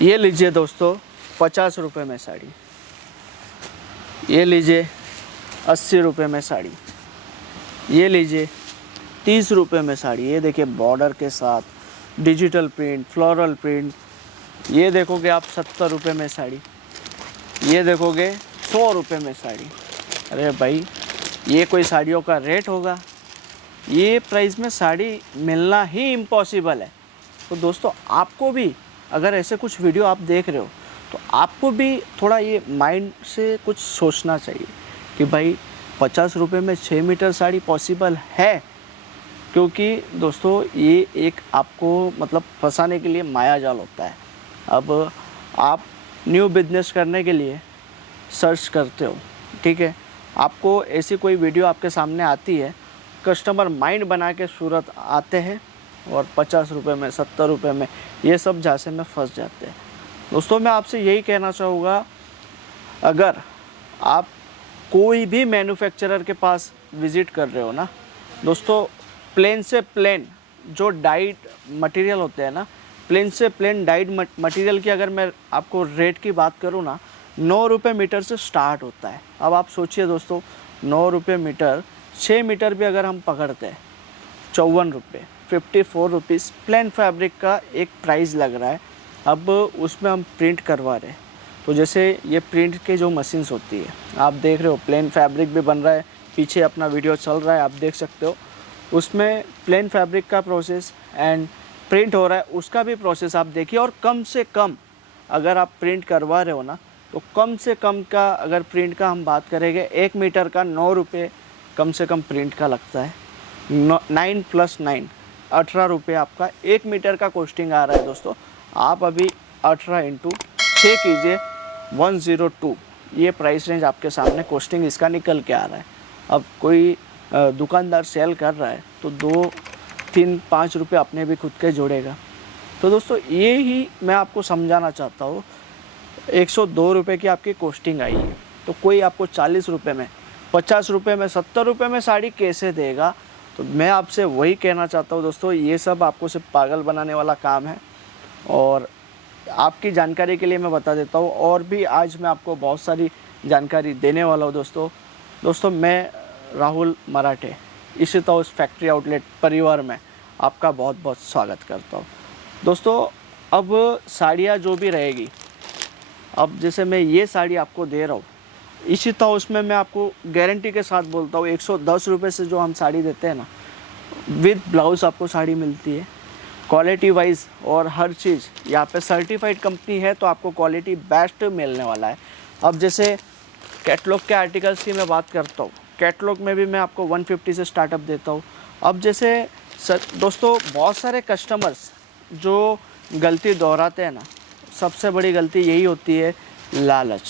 ये लीजिए दोस्तों 50 रुपये में साड़ी, ये लीजिए 80 रुपये में साड़ी, ये लीजिए 30 रुपये में साड़ी। ये देखिए बॉर्डर के साथ डिजिटल प्रिंट, फ्लोरल प्रिंट। ये देखोगे आप 70 रुपये में साड़ी, ये देखोगे 100 रुपये में साड़ी। अरे भाई ये कोई साड़ियों का रेट होगा? ये प्राइस में साड़ी मिलना ही इम्पॉसिबल है। तो दोस्तों आपको भी अगर ऐसे कुछ वीडियो आप देख रहे हो तो आपको भी थोड़ा ये माइंड से कुछ सोचना चाहिए कि भाई 50 रुपये में 6 मीटर साड़ी पॉसिबल है। क्योंकि दोस्तों ये एक आपको मतलब फंसाने के लिए माया जाल होता है। अब आप न्यू बिजनेस करने के लिए सर्च करते हो, ठीक है, आपको ऐसी कोई वीडियो आपके सामने आती है, कस्टमर माइंड बना के सूरत आते हैं और 50 रुपये में, 70 रुपये में ये सब झांसे में फंस जाते हैं। दोस्तों मैं आपसे यही कहना चाहूँगा, अगर आप कोई भी मैन्युफैक्चरर के पास विज़िट कर रहे हो ना दोस्तों, प्लेन से प्लेन जो डाइड मटेरियल होते हैं ना, प्लेन से प्लेन डाइड मटेरियल की अगर मैं आपको रेट की बात करूँ ना, 9 रुपये मीटर से स्टार्ट होता है। अब आप सोचिए दोस्तों 9 रुपये मीटर, 6 मीटर भी अगर हम पकड़ते हैं 54 रुपये, 54 रुपीज़ प्लेन फैब्रिक का एक प्राइस लग रहा है। अब उसमें हम प्रिंट करवा रहे हैं, तो जैसे ये प्रिंट के जो मशीन्स होती है, आप देख रहे हो प्लेन फैब्रिक भी बन रहा है, पीछे अपना वीडियो चल रहा है आप देख सकते हो, उसमें प्लेन फैब्रिक का प्रोसेस एंड प्रिंट हो रहा है उसका भी प्रोसेस आप देखिए। और कम से कम अगर आप प्रिंट करवा रहे हो ना, तो कम से कम का अगर प्रिंट का हम बात करेंगे 1 मीटर का 9 रुपये कम से कम प्रिंट का लगता है। 9 + 9 18 रुपये आपका 1 मीटर का कॉस्टिंग आ रहा है दोस्तों। आप अभी 18 × 6 कीजिए, 102 ये प्राइस रेंज आपके सामने कॉस्टिंग इसका निकल के आ रहा है। अब कोई दुकानदार सेल कर रहा है तो 2, 3, 5 रुपये अपने भी खुद के जोड़ेगा। तो दोस्तों ये ही मैं आपको समझाना चाहता हूँ। 102 रुपये की आपकी कॉस्टिंग आई है, तो कोई आपको 40 रुपये में, 50 रुपये में, 70 रुपये में साड़ी कैसे देगा? तो मैं आपसे वही कहना चाहता हूँ दोस्तों, ये सब आपको सिर्फ पागल बनाने वाला काम है। और आपकी जानकारी के लिए मैं बता देता हूँ, और भी आज मैं आपको बहुत सारी जानकारी देने वाला हूँ दोस्तों। मैं राहुल मराठे इसी तो उस फैक्ट्री आउटलेट परिवार में आपका बहुत बहुत स्वागत करता हूँ दोस्तों। अब साड़ियाँ जो भी रहेगी, अब जैसे मैं ये साड़ी आपको दे रहा हूँ, इसी तो उसमें मैं आपको गारंटी के साथ बोलता हूँ 110 रुपये से जो हम साड़ी देते हैं ना, विद ब्लाउज़ आपको साड़ी मिलती है क्वालिटी वाइज, और हर चीज़ यहाँ पे सर्टिफाइड कंपनी है, तो आपको क्वालिटी बेस्ट मिलने वाला है। अब जैसे कैटलॉग के आर्टिकल्स की मैं बात करता हूँ, कैटलॉग में भी मैं आपको 150 से स्टार्टअप देता हूँ। अब जैसे दोस्तों बहुत सारे कस्टमर्स जो गलती दोहराते हैं ना, सबसे बड़ी गलती यही होती है लालच।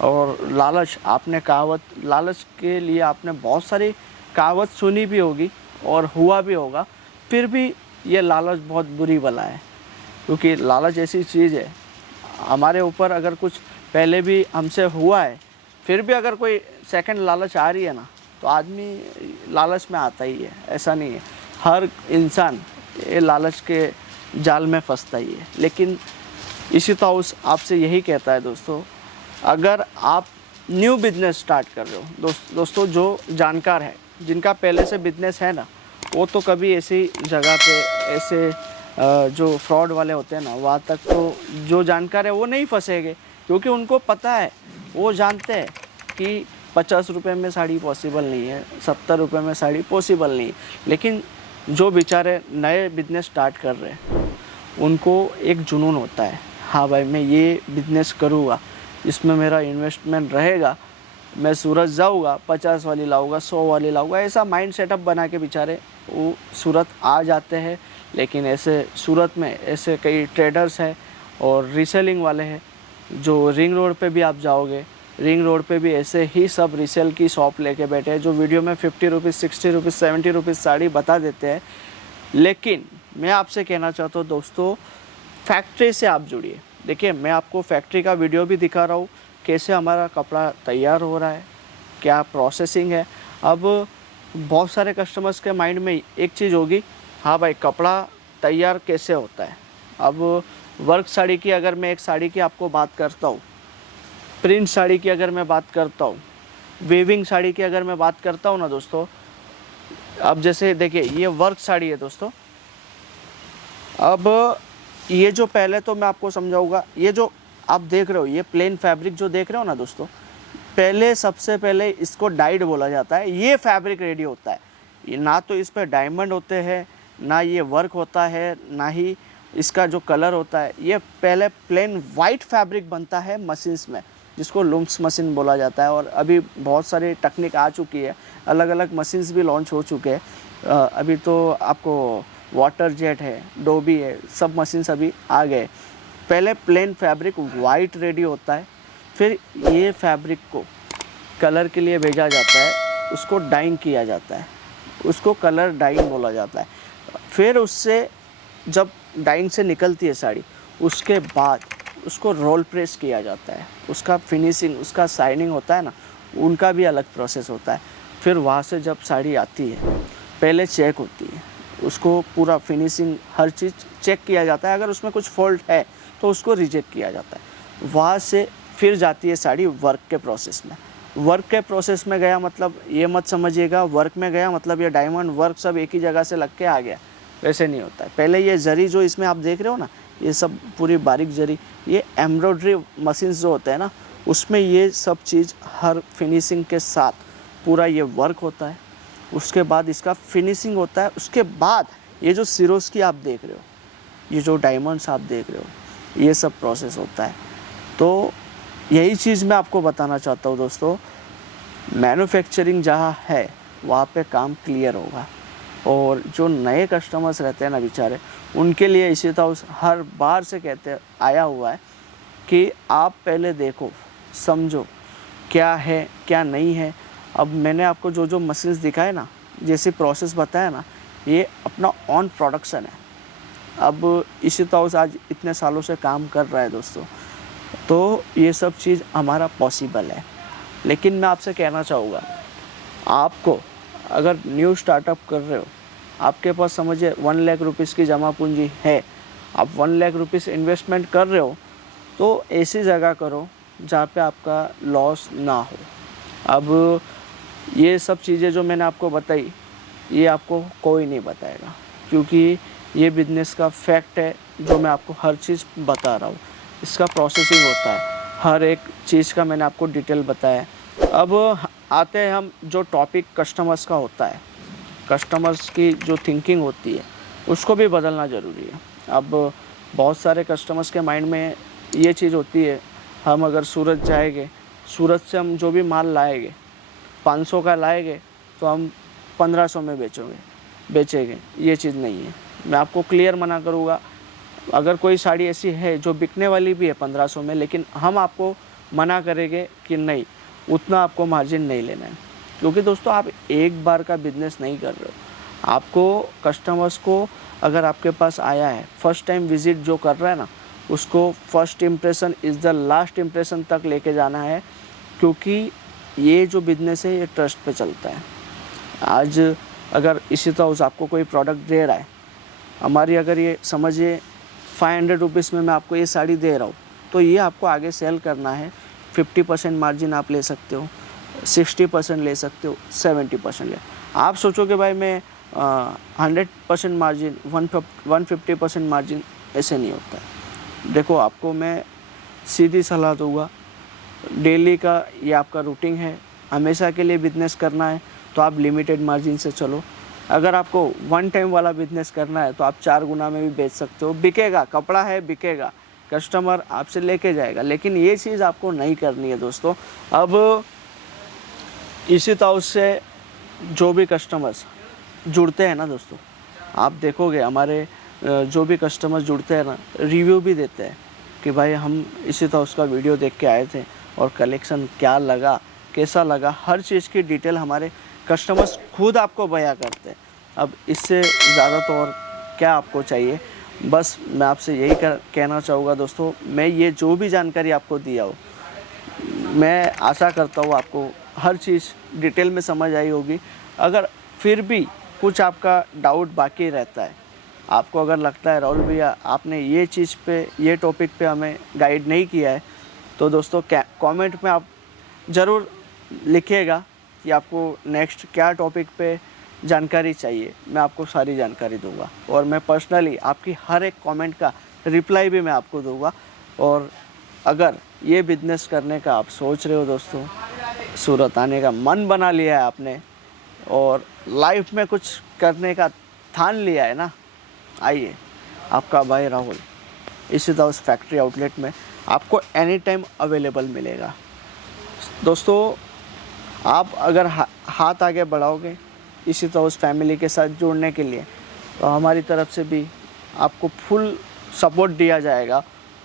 और लालच, आपने कहावत, लालच के लिए आपने बहुत सारी कहावत सुनी भी होगी और हुआ भी होगा, फिर भी ये लालच बहुत बुरी बला है। क्योंकि लालच ऐसी चीज़ है, हमारे ऊपर अगर कुछ पहले भी हमसे हुआ है, फिर भी अगर कोई सेकंड लालच आ रही है ना, तो आदमी लालच में आता ही है। ऐसा नहीं है, हर इंसान ये लालच के जाल में फंसता ही है। लेकिन इसी तो आपसे यही कहता है दोस्तों, अगर आप न्यू बिजनेस स्टार्ट कर रहे हो दोस्तों, जो जानकार है, जिनका पहले से बिजनेस है ना, वो तो कभी ऐसी जगह पे, ऐसे जो फ्रॉड वाले होते हैं ना, वहाँ तक तो जो जानकार है वो नहीं फंसेंगे। क्योंकि उनको पता है, वो जानते हैं कि 50 रुपये में साड़ी पॉसिबल नहीं है, 70 रुपये में साड़ी पॉसिबल नहीं है। लेकिन जो बेचारे नए बिजनेस स्टार्ट कर रहे हैं, उनको एक जुनून होता है, हाँ भाई मैं ये बिजनेस करूँगा, इसमें मेरा इन्वेस्टमेंट रहेगा, मैं सूरत जाऊँगा, 50 वाली लाऊँगा, 100 वाली लाऊँगा, ऐसा माइंड सेटअप बना के बेचारे वो सूरत आ जाते हैं। लेकिन ऐसे सूरत में ऐसे कई ट्रेडर्स हैं और रीसेलिंग वाले हैं, जो रिंग रोड पे भी आप जाओगे, रिंग रोड पे भी ऐसे ही सब रीसेल की शॉप लेके बैठे हैं, जो वीडियो में 50 रुपीज़, 60 रुपीज़, 70 रुपीज़ साड़ी बता देते हैं। लेकिन मैं आपसे कहना चाहता हूँ दोस्तों, फैक्ट्री से आप जुड़िए। देखिए मैं आपको फैक्ट्री का वीडियो भी दिखा रहा हूँ, कैसे हमारा कपड़ा तैयार हो रहा है, क्या प्रोसेसिंग है। अब बहुत सारे कस्टमर्स के माइंड में एक चीज़ होगी, हाँ भाई कपड़ा तैयार कैसे होता है। अब वर्क साड़ी की अगर मैं एक साड़ी की आपको बात करता हूँ, प्रिंट साड़ी की अगर मैं बात करता हूँ, वेविंग साड़ी की अगर मैं बात करता हूँ ना दोस्तों, अब जैसे देखिए ये वर्क साड़ी है दोस्तों। अब ये जो पहले तो मैं आपको समझाऊंगा, ये जो आप देख रहे हो ये प्लेन फैब्रिक जो देख रहे हो ना दोस्तों, पहले सबसे पहले इसको डाइड बोला जाता है। ये फैब्रिक रेडी होता है, ये ना तो इस पर डायमंड होते हैं, ना ये वर्क होता है, ना ही इसका जो कलर होता है। ये पहले प्लेन वाइट फैब्रिक बनता है मशीन्स में, जिसको लूम्स मशीन बोला जाता है। और अभी बहुत सारी टेक्निक आ चुकी है, अलग अलग मशीन्स भी लॉन्च हो चुके हैं। अभी तो आपको वाटर जेट है, डोबी है, सब मशीन्स अभी आ गए। पहले प्लेन फैब्रिक वाइट रेडी होता है, फिर ये फैब्रिक को कलर के लिए भेजा जाता है, उसको डाइंग किया जाता है, उसको कलर डाइंग बोला जाता है। फिर उससे जब डाइंग से निकलती है साड़ी, उसके बाद उसको रोल प्रेस किया जाता है, उसका फिनिशिंग, उसका शाइनिंग होता है ना, उनका भी अलग प्रोसेस होता है। फिर वहाँ से जब साड़ी आती है, पहले चेक होती है, उसको पूरा फिनिशिंग हर चीज़ चेक किया जाता है। अगर उसमें कुछ फॉल्ट है तो उसको रिजेक्ट किया जाता है। वहाँ से फिर जाती है साड़ी वर्क के प्रोसेस में। वर्क के प्रोसेस में गया मतलब ये मत समझिएगा वर्क में गया मतलब ये डायमंड वर्क सब एक ही जगह से लग के आ गया, वैसे नहीं होता है। पहले ये जरी जो इसमें आप देख रहे हो ना, ये सब पूरी बारीक जरी, ये एम्ब्रॉयडरी मशीन्स जो होते हैं ना, उसमें ये सब चीज़ हर फिनिशिंग के साथ पूरा ये वर्क होता है। उसके बाद इसका फिनिशिंग होता है। उसके बाद ये जो सिरोस की आप देख रहे हो, ये जो डायमंड्स आप देख रहे हो, ये सब प्रोसेस होता है। तो यही चीज़ मैं आपको बताना चाहता हूँ दोस्तों, मैन्युफैक्चरिंग जहाँ है वहाँ पे काम क्लियर होगा। और जो नए कस्टमर्स रहते हैं ना बेचारे, उनके लिए इसी तरह हर बार से कहते आया हुआ है कि आप पहले देखो, समझो क्या है क्या नहीं है। अब मैंने आपको जो जो मशीन्स दिखाए ना, जैसे प्रोसेस बताया ना, ये अपना ऑन प्रोडक्शन है। अब इसी तरह से आज इतने सालों से काम कर रहा है दोस्तों, तो ये सब चीज़ हमारा पॉसिबल है। लेकिन मैं आपसे कहना चाहूँगा, आपको अगर न्यू स्टार्टअप कर रहे हो, आपके पास समझिए 1 लाख रुपीज़ की जमा पूंजी है, आप 1 लाख रुपीज़ इन्वेस्टमेंट कर रहे हो, तो ऐसी जगह करो जहाँ पे आपका लॉस ना हो। अब ये सब चीज़ें जो मैंने आपको बताई, ये आपको कोई नहीं बताएगा, क्योंकि ये बिजनेस का फैक्ट है जो मैं आपको हर चीज़ बता रहा हूँ। इसका प्रोसेसिंग होता है, हर एक चीज़ का मैंने आपको डिटेल बताया। अब आते हैं हम जो टॉपिक कस्टमर्स का होता है, कस्टमर्स की जो थिंकिंग होती है उसको भी बदलना ज़रूरी है। अब बहुत सारे कस्टमर्स के माइंड में ये चीज़ होती है, हम अगर सूरत जाएंगे, सूरत से हम जो भी माल लाएंगे 500 का लाएंगे तो हम 1500 में बेचेंगे। ये चीज़ नहीं है, मैं आपको क्लियर मना करूँगा। अगर कोई साड़ी ऐसी है जो बिकने वाली भी है 1500 में, लेकिन हम आपको मना करेंगे कि नहीं, उतना आपको मार्जिन नहीं लेना है। क्योंकि दोस्तों आप एक बार का बिजनेस नहीं कर रहे हो, आपको कस्टमर्स को अगर आपके पास आया है, फर्स्ट टाइम विजिट जो कर रहा है ना, उसको first impression is the last impression तक लेके जाना है। क्योंकि ये जो बिज़नेस है ये ट्रस्ट पे चलता है। आज अगर इसी तरह आपको कोई प्रोडक्ट दे रहा है, हमारी अगर ये समझिए 500 रुपीज़ में मैं आपको ये साड़ी दे रहा हूँ, तो ये आपको आगे सेल करना है। 50% मार्जिन आप ले सकते हो, 60% ले सकते हो, 70% ले। आप सोचोगे भाई मैं 100% मार्जिन, 150% मार्जिन, ऐसे नहीं होता है। देखो आपको मैं सीधी सलाह दूँगा, डेली का ये आपका रूटीन है, हमेशा के लिए बिजनेस करना है तो आप लिमिटेड मार्जिन से चलो। अगर आपको वन टाइम वाला बिजनेस करना है तो आप 4 गुना में भी बेच सकते हो। बिकेगा, कपड़ा है, बिकेगा, कस्टमर आपसे लेके जाएगा। लेकिन ये चीज़ आपको नहीं करनी है दोस्तों। अब इसी तरह से जो भी कस्टमर्स जुड़ते हैं ना दोस्तों, आप देखोगे हमारे जो भी कस्टमर्स जुड़ते हैं ना, रिव्यू भी देते हैं कि भाई हम इसी तरह उसका वीडियो देख के आए थे और कलेक्शन क्या लगा, कैसा लगा, हर चीज़ की डिटेल हमारे कस्टमर्स खुद आपको बयां करते हैं। अब इससे ज़्यादा तो और क्या आपको चाहिए। बस मैं आपसे यही कहना चाहूँगा दोस्तों, मैं ये जो भी जानकारी आपको दिया हो, मैं आशा करता हूँ आपको हर चीज़ डिटेल में समझ आई होगी। अगर फिर भी कुछ आपका डाउट बाकी रहता है, आपको अगर लगता है राहुल भैया आपने ये चीज़ पे, ये टॉपिक पे हमें गाइड नहीं किया है, तो दोस्तों कमेंट में आप ज़रूर लिखिएगा कि आपको नेक्स्ट क्या टॉपिक पे जानकारी चाहिए। मैं आपको सारी जानकारी दूंगा और मैं पर्सनली आपकी हर एक कमेंट का रिप्लाई भी मैं आपको दूंगा। और अगर ये बिजनेस करने का आप सोच रहे हो दोस्तों, सूरत आने का मन बना लिया है आपने और लाइफ में कुछ करने का ठान लिया है ना, आइए, आपका भाई राहुल इसी तरह उस फैक्ट्री आउटलेट में आपको एनी टाइम अवेलेबल मिलेगा। दोस्तों आप अगर हाथ आगे बढ़ाओगे इसी तरह उस फैमिली के साथ जुड़ने के लिए, तो हमारी तरफ से भी आपको फुल सपोर्ट दिया जाएगा,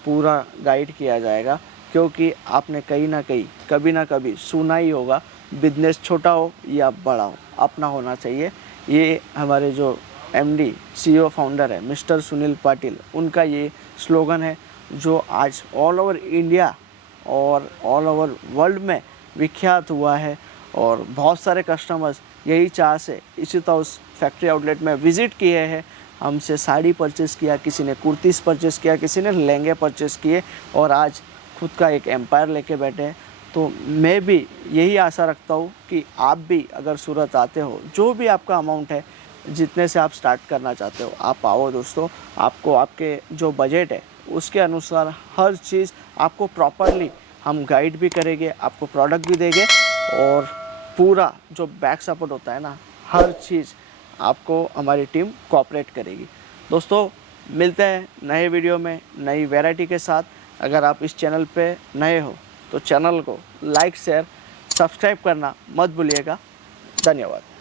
पूरा गाइड किया जाएगा। क्योंकि आपने कहीं ना कहीं कभी ना कभी सुना ही होगा, बिजनेस छोटा हो या बड़ा हो अपना होना चाहिए। ये हमारे जो एमडी CEO फाउंडर है मिस्टर सुनील पाटिल, उनका ये स्लोगन है जो आज ऑल ओवर इंडिया और ऑल ओवर वर्ल्ड में विख्यात हुआ है। और बहुत सारे कस्टमर्स यही चाह से इसी तरह उस फैक्ट्री आउटलेट में विज़िट किए हैं, हमसे साड़ी परचेज़ किया, किसी ने कुर्तीज़ परचेज़ किया, किसी ने लहंगे परचेज़ किए और आज खुद का एक एम्पायर लेके बैठे हैं। तो मैं भी यही आशा रखता हूँ कि आप भी अगर सूरत आते हो, जो भी आपका अमाउंट है, जितने से आप स्टार्ट करना चाहते हो, आप आओ दोस्तों। आपको आपके जो बजट है उसके अनुसार हर चीज़ आपको प्रॉपरली हम गाइड भी करेंगे, आपको प्रोडक्ट भी देंगे और पूरा जो बैक सपोर्ट होता है ना, हर चीज़ आपको हमारी टीम कोऑपरेट करेगी। दोस्तों मिलते हैं नए वीडियो में नई वैरायटी के साथ। अगर आप इस चैनल पे नए हो तो चैनल को लाइक शेयर सब्सक्राइब करना मत भूलिएगा। धन्यवाद।